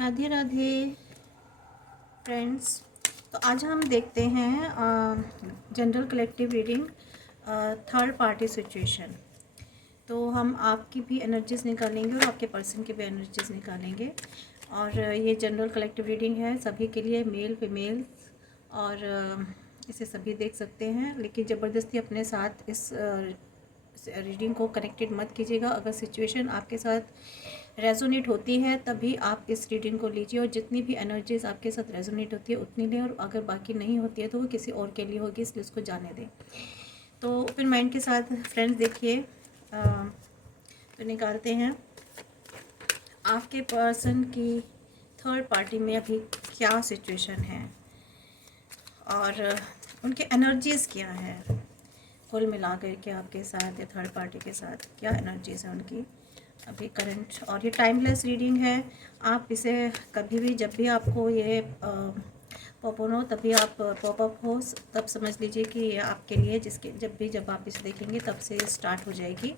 Radhe Radhe friends. तो आज हम देखते हैं general collective reading, third party situation. तो हम आपकी भी एनर्जीज निकालेंगे और आपके पर्सन की भी एनर्जीज निकालेंगे। और ये जनरल कलेक्टिव रीडिंग है सभी के लिए, मेल फीमेल, और इसे सभी देख सकते हैं। लेकिन ज़बरदस्ती अपने साथ इस रीडिंग को कनेक्टेड मत कीजिएगा। अगर सिचुएशन आपके साथ रेजोनेट होती है तभी आप इस रीडिंग को लीजिए, और जितनी भी एनर्जीज आपके साथ रेजोनेट होती है उतनी लें, और अगर बाकी नहीं होती है तो वो किसी और के लिए होगी, इसलिए उसको जाने दें। तो ओपन माइंड के साथ फ्रेंड्स देखिए, तो निकालते हैं आपके पर्सन की थर्ड पार्टी में अभी क्या सिचुएशन है और उनके एनर्जीज़ क्या है। कुल मिला कर के आपके साथ या थर्ड पार्टी के साथ क्या एनर्जीज़ है उनकी अभी करंट। और ये टाइमलेस रीडिंग है, आप इसे कभी भी जब भी आपको ये पॉपअप हो तभी आप पॉपअप हो तब समझ लीजिए कि ये आपके लिए, जिसके जब आप इसे देखेंगे तब से स्टार्ट हो जाएगी।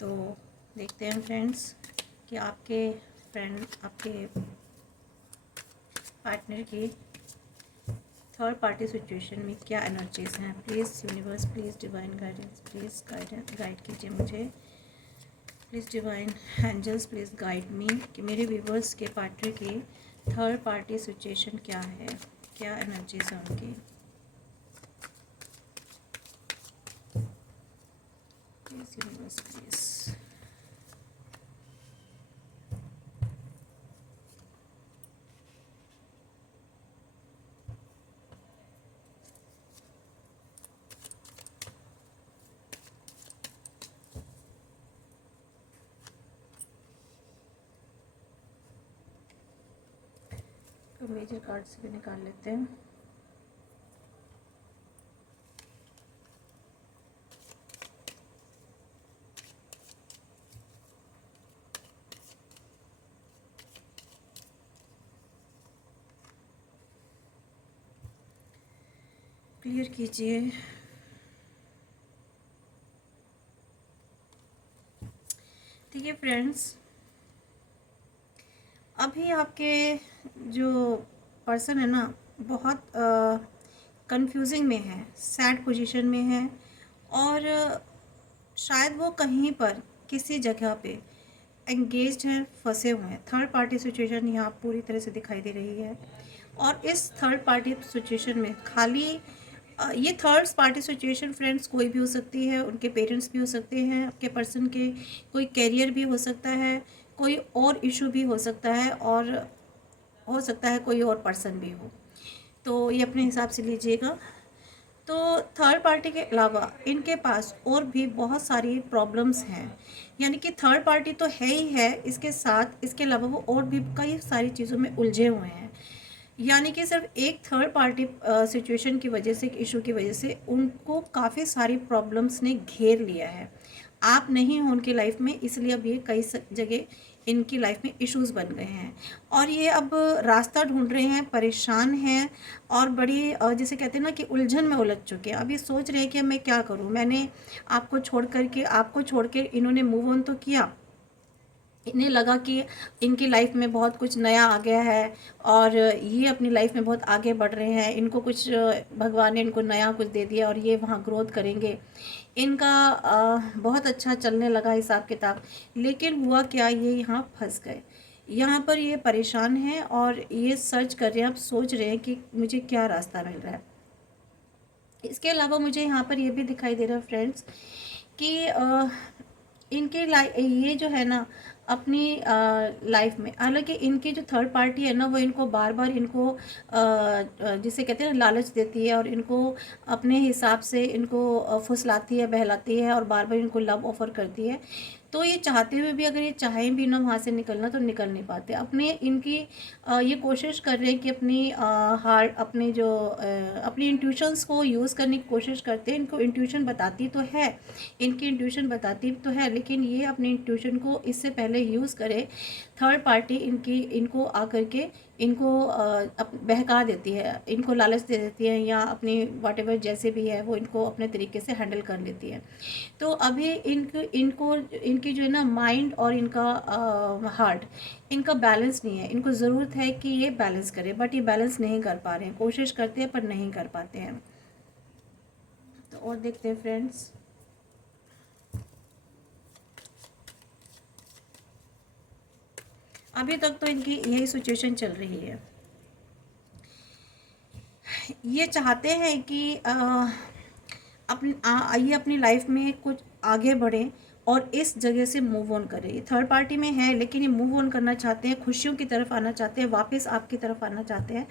तो देखते हैं फ्रेंड्स कि आपके आपके पार्टनर की थर्ड पार्टी सिचुएशन में क्या एनर्जीज हैं। Please universe, please divine guidance, please guide कीजिए मुझे। Please divine angels, please guide me कि मेरे व्यूवर्स के पार्टनर की थर्ड पार्टी सिचुएशन क्या है, क्या एनर्जीज हैं उनकी। Please universe, please. तो मेजर कार्ड से भी निकाल लेते हैं। क्लियर कीजिए। ठीक है फ्रेंड्स, अभी आपके जो पर्सन है ना बहुत कंफ्यूजिंग में है, सैड पोजीशन में है, और शायद वो कहीं पर किसी जगह पे एंगेज्ड हैं, फंसे हुए हैं। थर्ड पार्टी सिचुएशन यहाँ पूरी तरह से दिखाई दे रही है। और इस थर्ड पार्टी सिचुएशन में खाली ये थर्ड पार्टी सिचुएशन फ्रेंड्स कोई भी हो सकती है, उनके पेरेंट्स भी हो सकते हैं, आपके पर्सन के कोई कैरियर भी हो सकता है, कोई और इशू भी हो सकता है, और हो सकता है कोई और पर्सन भी हो। तो ये अपने हिसाब से लीजिएगा। तो थर्ड पार्टी के अलावा इनके पास और भी बहुत सारी प्रॉब्लम्स हैं, यानी कि थर्ड पार्टी तो है ही है, इसके साथ इसके अलावा वो और भी कई सारी चीज़ों में उलझे हुए हैं। यानी कि सिर्फ एक थर्ड पार्टी सिचुएशन की वजह से, एक इशू की वजह से उनको काफ़ी सारी प्रॉब्लम्स ने घेर लिया है। आप नहीं हो उनकी लाइफ में, इसलिए अब ये कई जगह इनकी लाइफ में इश्यूज बन गए हैं, और ये अब रास्ता ढूंढ रहे हैं, परेशान हैं, और बड़ी जिसे कहते हैं ना कि उलझन में उलझ चुके हैं। अब ये सोच रहे हैं कि अब मैं क्या करूं, मैंने आपको छोड़ के इन्होंने मूव ऑन तो किया, इन्हें लगा कि इनकी लाइफ में बहुत कुछ नया आ गया है और ये अपनी लाइफ में बहुत आगे बढ़ रहे हैं, इनको कुछ भगवान ने इनको नया कुछ दे दिया और ये वहाँ ग्रोथ करेंगे, इनका बहुत अच्छा चलने लगा हिसाब किताब। लेकिन हुआ क्या, ये यहाँ फंस गए, यहाँ पर ये परेशान हैं और ये सर्च कर रहे हैं, अब सोच रहे हैं कि मुझे क्या रास्ता मिल रहा है। इसके अलावा मुझे यहाँ पर ये भी दिखाई दे रहा है फ्रेंड्स कि इनके ये जो है ना अपनी लाइफ में, हालांकि इनकी जो थर्ड पार्टी है ना वो इनको बार बार इनको जिसे कहते हैं ना लालच देती है, और इनको अपने हिसाब से इनको फुसलाती है, बहलाती है, और बार बार इनको लव ऑफर करती है। तो ये चाहते हुए भी, अगर ये चाहें भी ना वहाँ से निकलना तो निकल नहीं पाते। अपने इनकी ये कोशिश कर रहे हैं कि अपनी हार्ट, अपने जो अपनी इंट्यूशंस को यूज़ करने की कोशिश करते हैं। इनको इंट्यूशन बताती तो है, इनकी इंट्यूशन बताती तो है, लेकिन ये अपनी इंट्यूशन को इससे पहले यूज़ करे, थर्ड पार्टी इनको आकर के इनको बहका देती है, इनको लालच दे देती है, या अपनी वॉटेवर जैसे भी है वो इनको अपने तरीके से हैंडल कर लेती है। तो अभी इनको इनको इनकी जो है ना माइंड और इनका हार्ट, इनका बैलेंस नहीं है। इनको ज़रूरत है कि ये बैलेंस करे, बट ये बैलेंस नहीं कर पा रहे हैं। कोशिश करते हैं पर नहीं कर पाते हैं। तो और देखते हैं फ्रेंड्स। अभी तक तो इनकी यही सिचुएशन चल रही है। ये चाहते हैं कि ये अपनी लाइफ में कुछ आगे बढ़ें और इस जगह से मूव ऑन करें। ये थर्ड पार्टी में है, लेकिन ये मूव ऑन करना चाहते हैं, खुशियों की तरफ आना चाहते हैं, वापस आपकी तरफ आना चाहते हैं,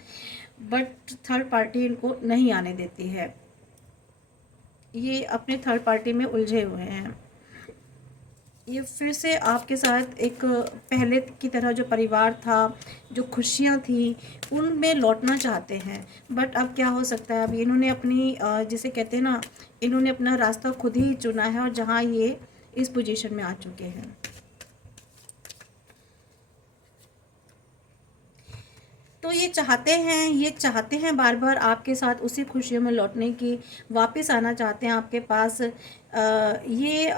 बट थर्ड पार्टी इनको नहीं आने देती है। ये अपने थर्ड पार्टी में उलझे हुए हैं। ये फिर से आपके साथ एक पहले की तरह जो परिवार था, जो खुशियाँ थी, उनमें लौटना चाहते हैं। बट अब क्या हो सकता है, अब इन्होंने अपनी जिसे कहते हैं ना, इन्होंने अपना रास्ता खुद ही चुना है, और जहाँ ये इस पोजीशन में आ चुके हैं। तो ये चाहते हैं बार बार आपके साथ उसी खुशियों में लौटने की, वापस आना चाहते हैं आपके पास। ये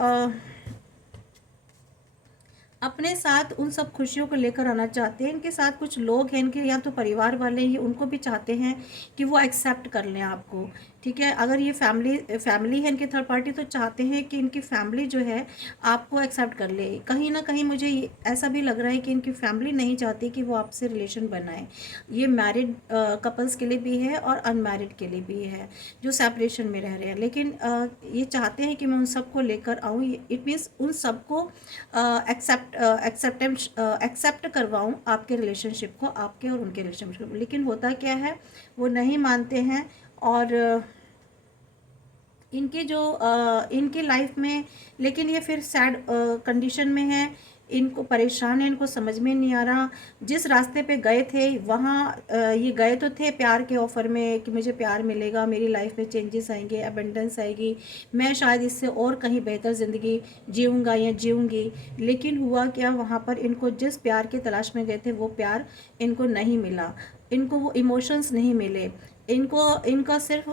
अपने साथ उन सब खुशियों को लेकर आना चाहते हैं। इनके साथ कुछ लोग हैं, इनके या तो परिवार वाले, ये उनको भी चाहते हैं कि वो एक्सेप्ट कर लें आपको। ठीक है, अगर ये फैमिली है इनके थर्ड पार्टी, तो चाहते हैं कि इनकी फैमिली जो है आपको एक्सेप्ट कर ले। कहीं ना कहीं मुझे ऐसा भी लग रहा है कि इनकी फैमिली नहीं चाहती कि वो आपसे रिलेशन बनाए। ये मैरिड कपल्स के लिए भी है और अनमैरिड के लिए भी है, जो सेपरेशन में रह रहे हैं। लेकिन ये चाहते हैं कि मैं उन सबको लेकर आऊँ। इट मीन्स उन सबको एक्सेप्ट करवाऊँ आपके रिलेशनशिप को, आपके और उनके रिलेशनशिप को। लेकिन होता क्या है, वो नहीं मानते हैं। और इनकी जो इनकी लाइफ में, लेकिन ये फिर सैड कंडीशन में है। इनको परेशान है, इनको समझ में नहीं आ रहा। जिस रास्ते पे गए थे वहाँ ये गए तो थे प्यार के ऑफ़र में कि मुझे प्यार मिलेगा, मेरी लाइफ में चेंजेस आएंगे, अबेंडेंस आएगी, मैं शायद इससे और कहीं बेहतर ज़िंदगी जीऊँगा या जीऊँगी। लेकिन हुआ क्या, वहाँ पर इनको जिस प्यार की तलाश में गए थे वो प्यार इनको नहीं मिला। इनको वो इमोशंस नहीं मिले। इनका सिर्फ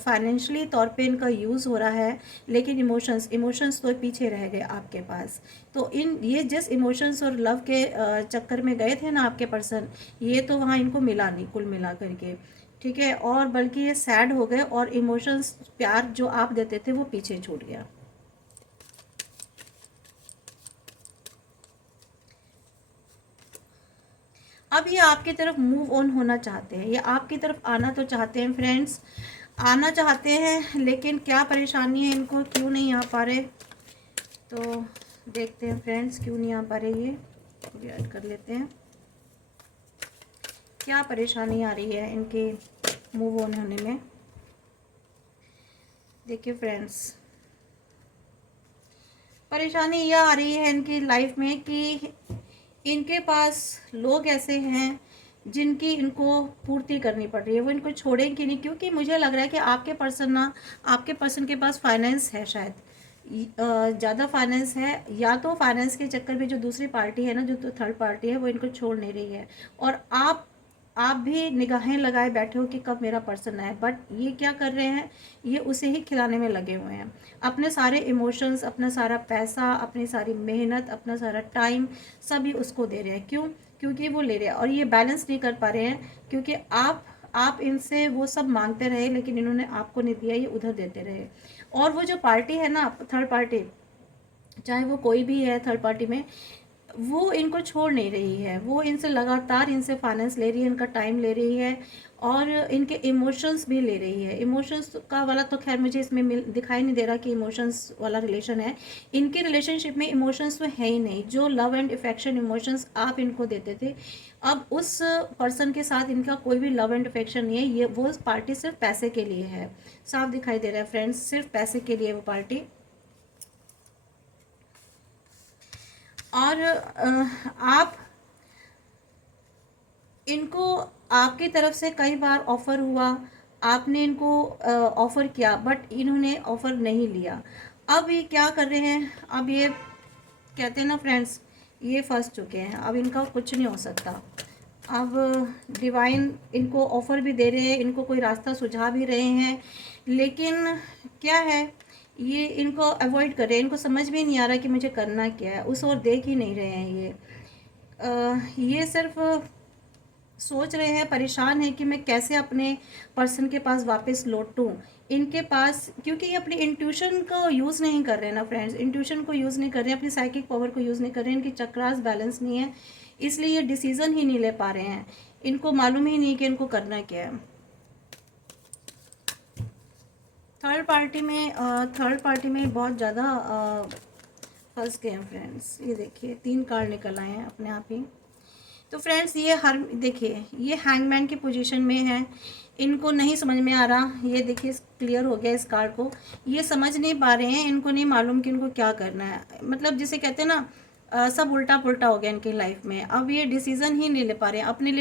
फाइनेंशियली तौर पे इनका यूज़ हो रहा है, लेकिन इमोशंस तो पीछे रह गए आपके पास। तो ये जिस इमोशंस और लव के चक्कर में गए थे ना आपके पर्सन, ये तो वहाँ इनको मिला नहीं कुल मिला करके। ठीक है, और बल्कि ये सैड हो गए, और इमोशंस प्यार जो आप देते थे वो पीछे छूट गया। अब ये आपकी तरफ मूव ऑन होना चाहते हैं, ये आपकी तरफ आना तो चाहते हैं फ्रेंड्स, आना चाहते हैं, लेकिन क्या परेशानी है इनको, क्यों नहीं आ पा रहे। तो देखते हैं फ्रेंड्स, क्यों नहीं आ पा रहे ये ऐड कर लेते हैं। क्या परेशानी आ रही है इनके मूव ऑन होने में। देखिए फ्रेंड्स, परेशानी यह आ रही है इनकी लाइफ में कि इनके पास लोग ऐसे हैं जिनकी इनको पूर्ति करनी पड़ रही है। वो इनको छोड़ेंगे नहीं, क्योंकि मुझे लग रहा है कि आपके पर्सन के पास फाइनेंस है, शायद ज़्यादा फाइनेंस है, या तो फाइनेंस के चक्कर में जो दूसरी पार्टी है ना, जो तो थर्ड पार्टी है, वो इनको छोड़ नहीं रही है। और आप भी निगाहें लगाए बैठे हो कि कब मेरा पर्सन आए, बट ये क्या कर रहे हैं, ये उसे ही खिलाने में लगे हुए हैं। अपने सारे इमोशंस, अपना सारा पैसा, अपनी सारी मेहनत, अपना सारा टाइम सभी उसको दे रहे हैं। क्यों? क्योंकि वो ले रहे हैं, और ये बैलेंस नहीं कर पा रहे हैं, क्योंकि आप इनसे वो सब मांगते रहे, लेकिन इन्होंने आपको नहीं दिया, ये उधर देते रहे। और वो जो पार्टी है ना, थर्ड पार्टी, चाहे वो कोई भी है थर्ड पार्टी में, वो इनको छोड़ नहीं रही है। वो इनसे लगातार इनसे फाइनेंस ले रही है, इनका टाइम ले रही है, और इनके इमोशंस भी ले रही है। इमोशंस का वाला तो खैर मुझे इसमें दिखाई नहीं दे रहा कि इमोशंस वाला रिलेशन है। इनके रिलेशनशिप में इमोशंस तो है ही नहीं। जो लव एंड अफेक्शन इमोशंस आप इनको देते थे, अब उस पर्सन के साथ इनका कोई भी लव एंड अफेक्शन नहीं है। ये वो पार्टी सिर्फ पैसे के लिए है, साफ दिखाई दे रहा है फ्रेंड्स, सिर्फ पैसे के लिए वो पार्टी। और आप इनको, आपकी तरफ से कई बार ऑफ़र हुआ, आपने इनको ऑफ़र किया, बट इन्होंने ऑफ़र नहीं लिया। अब ये क्या कर रहे हैं, अब ये कहते हैं ना फ्रेंड्स, ये फंस चुके हैं, अब इनका कुछ नहीं हो सकता। अब डिवाइन इनको ऑफ़र भी दे रहे हैं, इनको कोई रास्ता सुझा भी रहे हैं, लेकिन क्या है, ये इनको अवॉइड कर रहे हैं। इनको समझ में नहीं आ रहा कि मुझे करना क्या है, उस ओर देख ही नहीं रहे हैं ये। ये सिर्फ सोच रहे हैं, परेशान हैं कि मैं कैसे अपने पर्सन के पास वापस लौटूं। इनके पास, क्योंकि ये अपनी इंट्यूशन को यूज़ नहीं कर रहे हैं ना फ्रेंड्स, इंट्यूशन को यूज़ नहीं कर रहे हैं, अपनी साइकिक पावर को यूज़ नहीं कर रहे हैं, इनकी चक्रास बैलेंस नहीं है, इसलिए ये डिसीज़न ही नहीं ले पा रहे हैं। इनको मालूम ही नहीं कि इनको करना क्या है। थर्ड पार्टी में बहुत ज़्यादा फंस गए हैं फ्रेंड्स। ये देखिए 3 कार्ड निकल आए हैं अपने आप ही। तो फ्रेंड्स ये हर देखिए ये हैंगमैन की पोजीशन में है, इनको नहीं समझ में आ रहा। ये देखिए क्लियर हो गया इस कार्ड को, ये समझ नहीं पा रहे हैं, इनको नहीं मालूम कि इनको क्या करना है। मतलब जिसे कहते हैं ना, सब उल्टा पुल्टा हो गया इनकी लाइफ में। अब ये डिसीज़न ही नहीं ले पा रहे हैं अपने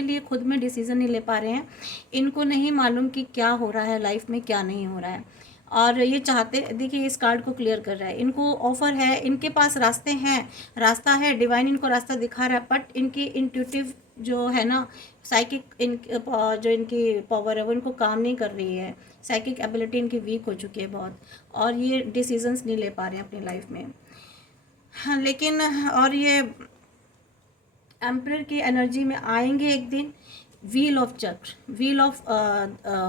लिए खुद में डिसीज़न नहीं ले पा रहे हैं। इनको नहीं मालूम कि क्या हो रहा है लाइफ में, क्या नहीं हो रहा है। और ये चाहते, देखिए इस कार्ड को क्लियर कर रहा है, इनको ऑफर है, इनके पास रास्ते हैं, रास्ता है, डिवाइन इनको रास्ता दिखा रहा है, बट इनकी इंट्यूटिव जो है ना, साइकिक जो इनकी पावर है वो इनको काम नहीं कर रही है। साइकिक एबिलिटी इनकी वीक हो चुकी है बहुत, और ये डिसीजंस नहीं ले पा रहे हैं अपनी लाइफ में। हाँ, लेकिन और ये एम्परर की एनर्जी में आएंगे एक दिन, व्हील ऑफ चक्र, व्हील ऑफ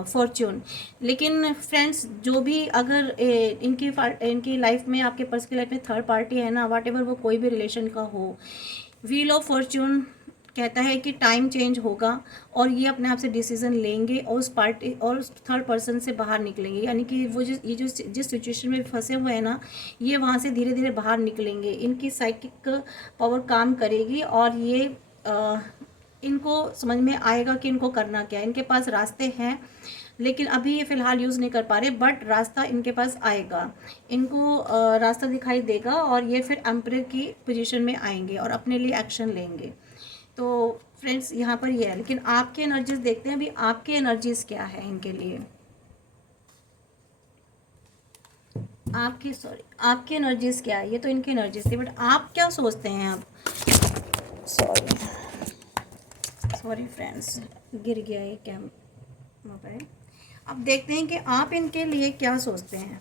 फॉर्च्यून। लेकिन फ्रेंड्स जो भी अगर इनकी लाइफ में, आपके पर्सनल लाइफ में थर्ड पार्टी है ना, वाट एवर वो कोई भी रिलेशन का हो, व्हील ऑफ फॉर्च्यून कहता है कि टाइम चेंज होगा और ये अपने आप से डिसीजन लेंगे और उस पार्टी और उस थर्ड पर्सन से बाहर निकलेंगे। यानी कि वो जिस सिचुएशन में फंसे हुए हैं ना, ये वहाँ से धीरे धीरे बाहर निकलेंगे। इनकी साइकिक पावर काम करेगी और ये इनको समझ में आएगा कि इनको करना क्या है। इनके पास रास्ते हैं, लेकिन अभी ये फ़िलहाल यूज़ नहीं कर पा रहे, बट रास्ता इनके पास आएगा, इनको रास्ता दिखाई देगा और ये फिर एम्परर की पोजीशन में आएंगे और अपने लिए एक्शन लेंगे। तो फ्रेंड्स यहाँ पर ये है, लेकिन आपकी एनर्जीज देखते हैं अभी आपकी एनर्जीज क्या है इनके लिए। आपकी एनर्जीज क्या है, ये तो इनकी एनर्जीज थी, बट आप क्या सोचते हैं। आप सॉरी फ्रेंड्स, गिर गया ये क्या मोबाइल। अब देखते हैं कि आप इनके लिए क्या सोचते हैं।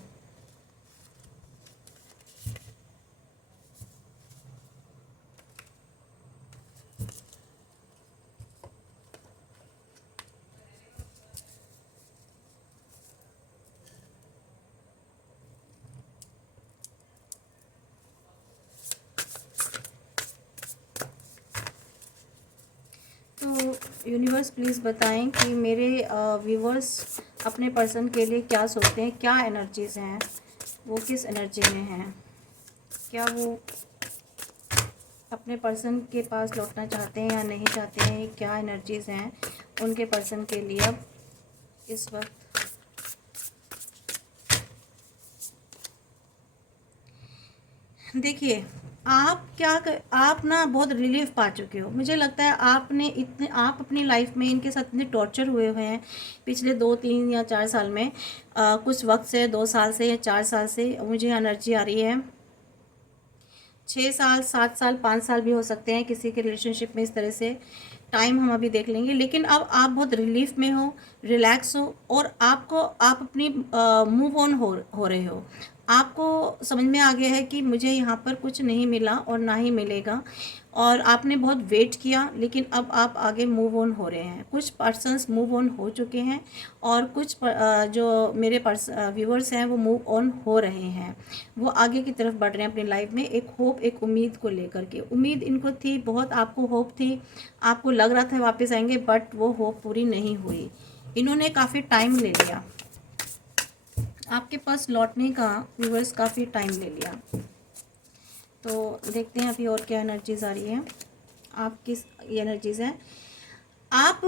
तो यूनिवर्स प्लीज़ बताएं कि मेरे व्यूवर्स अपने पर्सन के लिए क्या सोचते हैं, क्या एनर्जीज़ हैं, वो किस एनर्जी में हैं, क्या वो अपने पर्सन के पास लौटना चाहते हैं या नहीं चाहते हैं, क्या एनर्जीज़ हैं उनके पर्सन के लिए अब इस वक्त। देखिए आप ना बहुत रिलीफ पा चुके हो। मुझे लगता है आप अपनी लाइफ में इनके साथ इतने टॉर्चर हुए हैं पिछले 2 3 या 4 साल में, कुछ वक्त से, 2 साल से या 4 साल से मुझे एनर्जी आ रही है। 6 साल, 7 साल, 5 साल भी हो सकते हैं किसी के रिलेशनशिप में, इस तरह से टाइम हम अभी देख लेंगे। लेकिन अब आप बहुत रिलीफ में हो, रिलैक्स हो, और आप अपनी मूव ऑन हो रहे हो। आपको समझ में आ गया है कि मुझे यहाँ पर कुछ नहीं मिला और ना ही मिलेगा, और आपने बहुत वेट किया, लेकिन अब आप आगे मूव ऑन हो रहे हैं। कुछ पर्सन्स मूव ऑन हो चुके हैं और कुछ जो मेरे व्यूअर्स हैं वो मूव ऑन हो रहे हैं, वो आगे की तरफ बढ़ रहे हैं अपनी लाइफ में, एक होप, एक उम्मीद को लेकर के। उम्मीद इनको थी बहुत, आपको होप थी, आपको लग रहा था वापस आएंगे, बट वो होप पूरी नहीं हुई। इन्होंने काफ़ी टाइम ले लिया आपके पास लौटने का, व्यूअर्स काफ़ी टाइम ले लिया। तो देखते हैं अभी और क्या एनर्जीज आ रही है। आप किस एनर्जीज हैं आप।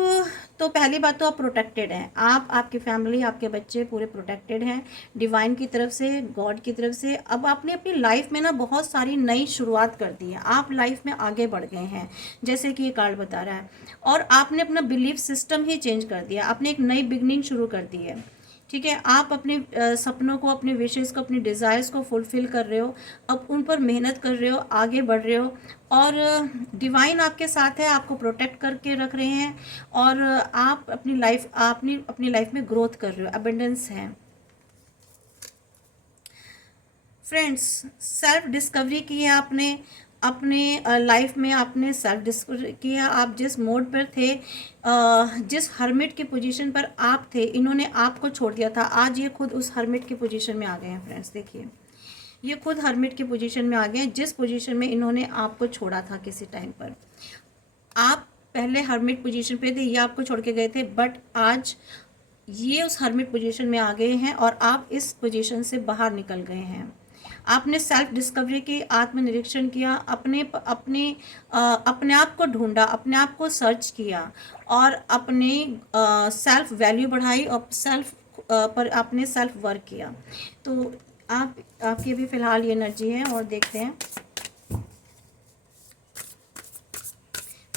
तो पहली बात तो आप प्रोटेक्टेड हैं, आपकी फैमिली, आपके बच्चे पूरे प्रोटेक्टेड हैं डिवाइन की तरफ से, गॉड की तरफ से। अब आपने अपनी लाइफ में ना बहुत सारी नई शुरुआत कर दी है, आप लाइफ में आगे बढ़ गए हैं, जैसे कि ये कार्ड बता रहा है। और आपने अपना बिलीफ सिस्टम ही चेंज कर दिया, आपने एक नई बिगनिंग शुरू कर दी है, ठीक है, आप अपने सपनों को, अपने विशेस को, अपने डिज़ायर्स को फुलफ़िल कर रहे हो, अब उन पर मेहनत कर रहे हो, आगे बढ़ रहे हो, और डिवाइन आपके साथ है, आपको प्रोटेक्ट करके रख रहे हैं, और आप अपनी लाइफ में ग्रोथ कर रहे हो, अबेंडेंस है। फ्रेंड्स, सेल्फ डिस्कवरी की है आपने अपने लाइफ में, आपने सेल्फ डिस्कवरी किया। आप जिस मोड पर थे, जिस हर्मिट की पोजीशन पर आप थे, इन्होंने आपको छोड़ दिया था, आज ये खुद उस हर्मिट की पोजीशन में आ गए हैं। फ्रेंड्स देखिए, ये खुद हर्मिट की पोजीशन में आ गए हैं, जिस पोजीशन में इन्होंने आपको छोड़ा था किसी टाइम पर। आप पहले हर्मिट पोजीशन पे थे, ये आपको छोड़ के गए थे, बट आज ये उस हर्मिट पोजीशन में आ गए हैं और आप इस पोजीशन से बाहर निकल गए हैं। आपने सेल्फ डिस्कवरी की, आत्मनिरीक्षण किया, अपने आप को ढूंढा, अपने आप को सर्च किया, और अपने सेल्फ वैल्यू बढ़ाई, और पर आपने सेल्फ वर्क किया। तो आपकी भी फ़िलहाल ये एनर्जी है, और देखते हैं।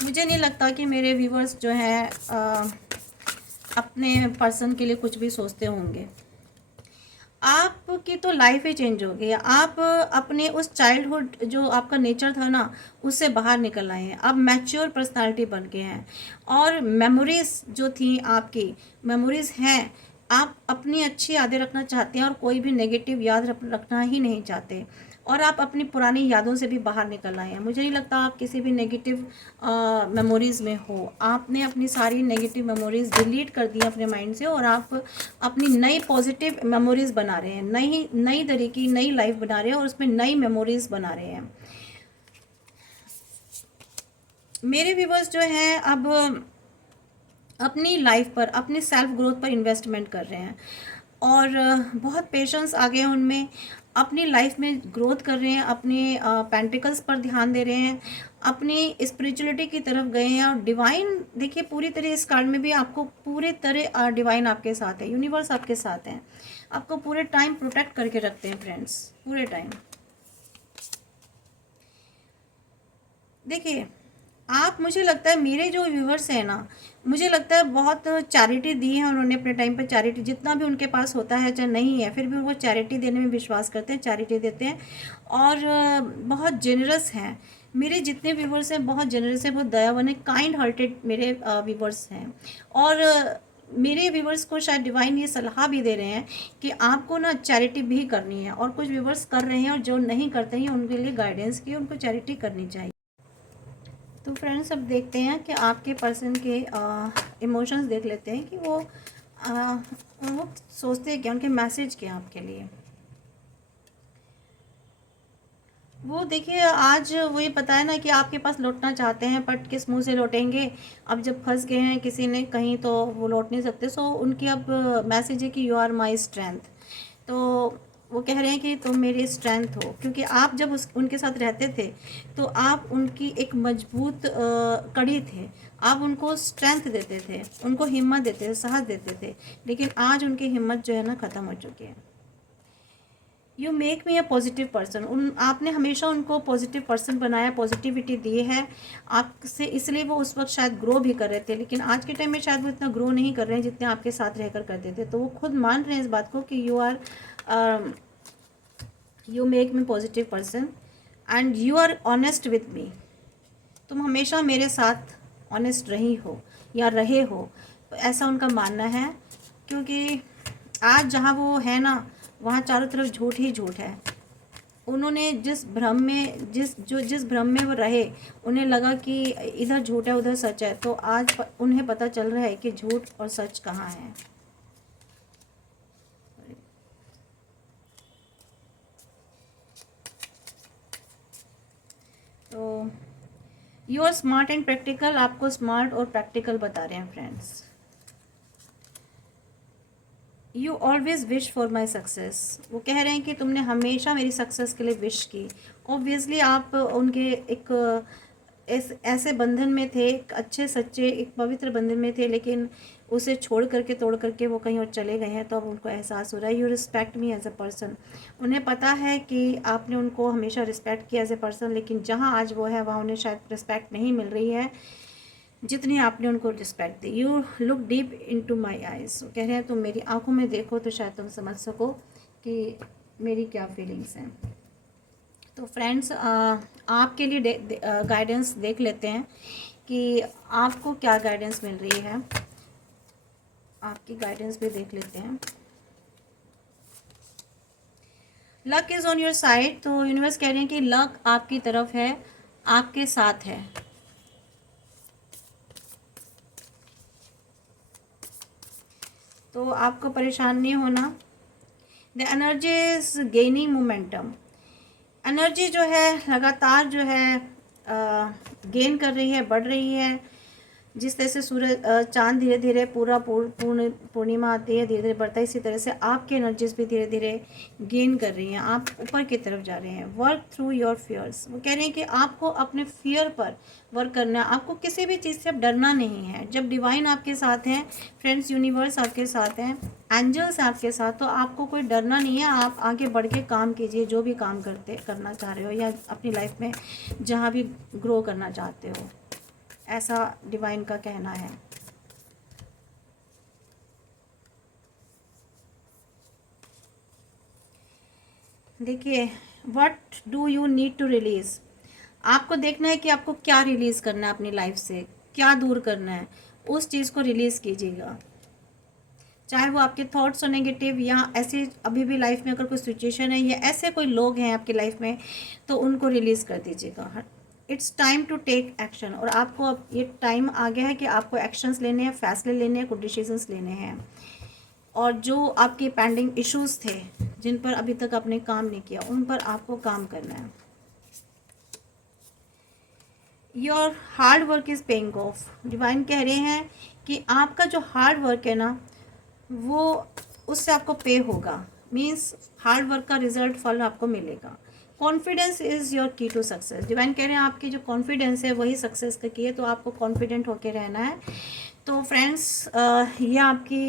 मुझे नहीं लगता कि मेरे व्यूवर्स जो हैं अपने पर्सन के लिए कुछ भी सोचते होंगे। आपकी तो लाइफ ही चेंज हो गई है। आप अपने उस चाइल्डहुड जो आपका नेचर था ना, उससे बाहर निकल आए हैं। आप मैच्योर पर्सनालिटी बन गए हैं, और मेमोरीज जो थी आपकी, मेमोरीज हैं, आप अपनी अच्छी यादें रखना चाहते हैं, और कोई भी नेगेटिव याद रखना ही नहीं चाहते, और आप अपनी पुरानी यादों से भी बाहर निकल आए हैं। मुझे नहीं लगता आप किसी भी नेगेटिव मेमोरीज़ में हो। आपने अपनी सारी नेगेटिव मेमोरीज़ डिलीट कर दी अपने माइंड से, और आप अपनी नई पॉजिटिव मेमोरीज़ बना रहे हैं, नई नई तरह की नई लाइफ बना रहे हैं, और उसमें नई मेमोरीज़ बना रहे हैं। मेरे व्यूवर्स जो हैं अब अपनी लाइफ पर, अपनी सेल्फ ग्रोथ पर इन्वेस्टमेंट कर रहे हैं, और बहुत पेशेंस आ गए हैं उनमें, अपनी लाइफ में ग्रोथ कर रहे हैं, अपने पेंटिकल्स पर ध्यान दे रहे हैं, अपनी स्पिरिचुअलिटी की तरफ गए हैं। और डिवाइन देखिए, पूरी तरह इस कार्ड में भी आपको पूरी तरह डिवाइन आपके साथ है, यूनिवर्स आपके साथ है, आपको पूरे टाइम प्रोटेक्ट करके रखते हैं फ्रेंड्स, पूरे टाइम। देखिए, आप, मुझे लगता है मेरे जो व्यूवर्स हैं ना, मुझे लगता है बहुत चैरिटी दी है उन्होंने अपने टाइम पर। चैरिटी जितना भी उनके पास होता है, चाहे नहीं है, फिर भी वो चैरिटी देने में विश्वास करते हैं, चैरिटी देते हैं, और बहुत जेनरस हैं। मेरे जितने व्यूवर्स हैं बहुत जेनरस हैं, बहुत दयावान है, काइंड हार्टेड मेरे व्यूवर्स हैं। और मेरे व्यूवर्स को शायद डिवाइन ये सलाह भी दे रहे हैं कि आपको ना चैरिटी भी करनी है, और कुछ व्यूवर्स कर रहे हैं, और जो नहीं करते हैं उनके लिए गाइडेंस की, उनको चैरिटी करनी चाहिए। तो फ्रेंड्स, अब देखते हैं कि आपके पर्सन के इमोशंस देख लेते हैं कि वो सोचते हैं क्या, उनके मैसेज क्या आपके लिए। वो देखिए, आज वो ये पता है ना कि आपके पास लौटना चाहते हैं, बट किस मुंह से लौटेंगे। अब जब फंस गए हैं किसी ने कहीं, तो वो लौट नहीं सकते। सो उनकी अब मैसेज है कि यू आर माई स्ट्रेंथ। तो वो कह रहे हैं कि तुम मेरी स्ट्रेंथ हो, क्योंकि आप जब उनके साथ रहते थे, तो आप उनकी एक मजबूत कड़ी थे। आप उनको स्ट्रेंथ देते थे, उनको हिम्मत देते थे, साहस देते थे। लेकिन आज उनकी हिम्मत जो है ना, ख़त्म हो चुकी है। You make me a positive person. आपने हमेशा उनको पॉजिटिव पर्सन बनाया, पॉजिटिविटी दी है आपसे, इसलिए वो उस वक्त शायद ग्रो भी कर रहे थे। लेकिन आज के टाइम में शायद वो इतना ग्रो नहीं कर रहे हैं जितने आपके साथ रहकर करते थे। तो वो खुद मान रहे हैं इस बात को कि you make me positive person, and you are honest with me. तुम हमेशा मेरे साथ ऑनेस्ट रही हो या रहे हो, तो ऐसा उनका मानना है। क्योंकि आज जहाँ वो है ना, वहाँ चारों तरफ झूठ ही झूठ है। उन्होंने जिस भ्रम में जिस भ्रम में वो रहे, उन्हें लगा कि इधर झूठ है उधर सच है। तो आज उन्हें पता चल रहा है कि झूठ और सच कहाँ है। तो you are smart and practical, आपको स्मार्ट और प्रैक्टिकल बता रहे हैं friends. You always wish for my success. वो कह रहे हैं कि तुमने हमेशा मेरी सक्सेस के लिए विश की। ऑब्वियसली आप उनके एक ऐसे बंधन में थे, एक अच्छे सच्चे एक पवित्र बंधन में थे, लेकिन उसे छोड़ करके, तोड़ करके वो कहीं और चले गए हैं। तो अब उनको एहसास हो रहा है, you respect me as a person. उन्हें पता है कि आपने उनको हमेशा रिस्पेक्ट किया एज ए पर्सन, लेकिन जहाँ आज वो है वहाँ उन्हें शायद रिस्पेक्ट नहीं मिल रही है। जितनी आपने उनको respect the. You look deep into my eyes, कह रहे हैं तुम मेरी आंखों में देखो तो शायद तुम समझ सको कि मेरी क्या फीलिंग्स हैं। तो फ्रेंड्स, आपके लिए गाइडेंस देख लेते हैं कि आपको क्या गाइडेंस मिल रही है। आपकी गाइडेंस भी देख लेते हैं। Luck is on your side, तो यूनिवर्स कह रहे हैं कि लक आपकी तरफ है, आपके साथ है। तो आपको परेशान नहीं होना। The energy is gaining momentum, energy जो है लगातार जो है गेन कर रही है, बढ़ रही है। जिस तरह से सूरज चांद धीरे धीरे पूर्णिमा आती है, धीरे धीरे बढ़ता है, इसी तरह से आपकी एनर्जीज भी धीरे धीरे गेन कर रही हैं, आप ऊपर की तरफ जा रहे हैं। वर्क थ्रू योर फियर्स, वो कह रहे हैं कि आपको अपने फियर पर वर्क करना है, आपको किसी भी चीज़ से अब डरना नहीं है। जब डिवाइन आपके साथ हैं, फ्रेंड्स यूनिवर्स आपके साथ हैं, एंजल्स आपके साथ, तो आपको कोई डरना नहीं है। आप आगे बढ़ के काम कीजिए, जो भी काम करना चाह रहे हो या अपनी लाइफ में जहाँ भी ग्रो करना चाहते हो, ऐसा डिवाइन का कहना है। देखिए, what do you need to release, आपको देखना है कि आपको क्या रिलीज करना है अपनी लाइफ से, क्या दूर करना है, उस चीज़ को रिलीज कीजिएगा। चाहे वो आपके थॉट्स हो नेगेटिव, या ऐसे अभी भी लाइफ में अगर कोई सिचुएशन है या ऐसे कोई लोग हैं आपकी लाइफ में, तो उनको रिलीज कर दीजिएगा। It's time to take action, और आपको अब ये टाइम आ गया है कि आपको एक्शंस लेने हैं, फैसले लेने हैं, कुछ डिसीजंस लेने हैं। और जो आपके पेंडिंग इश्यूज थे, जिन पर अभी तक आपने काम नहीं किया, उन पर आपको काम करना है। Your hard work is paying off, divine कह रहे हैं कि आपका जो हार्ड वर्क है ना, वो उससे आपको पे होगा। मीन्स हार्ड वर्क का रिजल्ट, फल आपको मिलेगा। कॉन्फिडेंस इज़ योर की टू सक्सेस, डिवाइन कह रहे हैं आपकी जो कॉन्फिडेंस है वही सक्सेस का की है, तो आपको कॉन्फिडेंट होकर रहना है। तो फ्रेंड्स, ये आपकी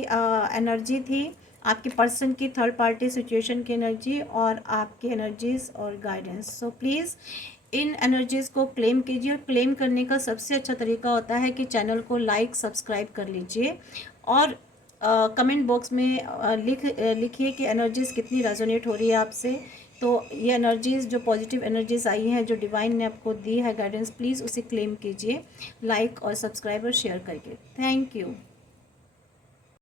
एनर्जी थी, आपके पर्सन की थर्ड पार्टी सिचुएशन की एनर्जी और आपकी एनर्जीज और guidance. So please in energies को क्लेम कीजिए, और क्लेम करने का सबसे अच्छा तरीका होता है कि चैनल को लाइक सब्सक्राइब कर लीजिए, और कमेंट बॉक्स में लिखिए कि एनर्जीज़ कितनी रेजोनेट हो रही है आपसे। तो ये एनर्जीज़, जो पॉजिटिव एनर्जीज़ आई हैं, जो डिवाइन ने आपको दी है गाइडेंस, प्लीज़ उसे क्लेम कीजिए लाइक और सब्सक्राइब और शेयर करके। Thank you.